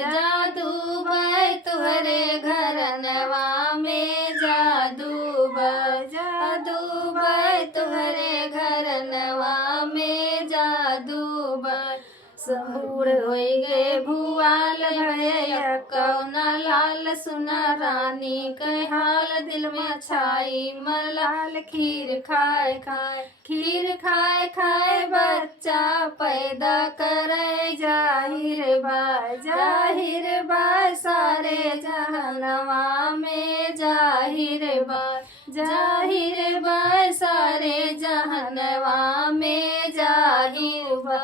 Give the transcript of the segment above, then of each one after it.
जादू बाय तुहरे घरनवा में जादू बाय तुहरे घरनवा में जादू बाय सहूड़ होई गे भुआल भैया कौना लाल सुना रानी के हाल दिल में छाई मलाल खीर खाए खाए बच्चा पैदा करे जाहिर बा सारे जहनवा में जाहिर बा सारे जहनवा में जाहिर बा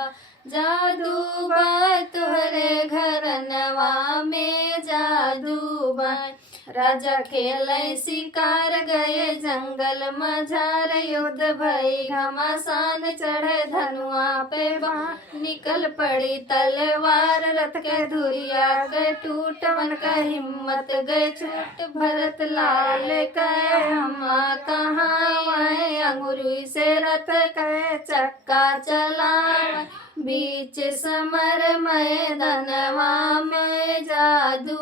जादू बाय तुहरे घरनवा में जादू बाय राजा खेले शिकार गए जंगल मझार युद्ध भई घमासान चढ़े धनुआ पे बाण निकल पड़ी तलवार रथ के धुरिया गए टूट मन का हिम्मत गए छूट भरत लाल कहे हमा कहाँ वह अंगुरी से रथ कहे चक्का चला बीच समर मैदानवा में जादू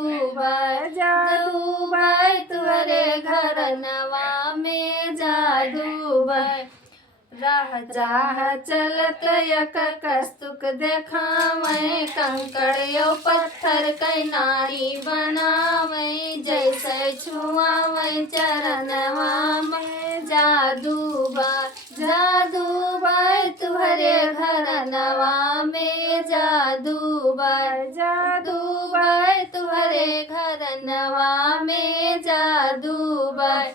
बाय तुहरे घरनवा में जादू बाय राह चलत यक कस्तुक देखावे कंकड़ यो पत्थर कै नारी बनावे जैसे छुआवे चरणवा में जादू बाय तुहरे घरनवा में जादू बाय तुहरे घरनवा में जादू बाय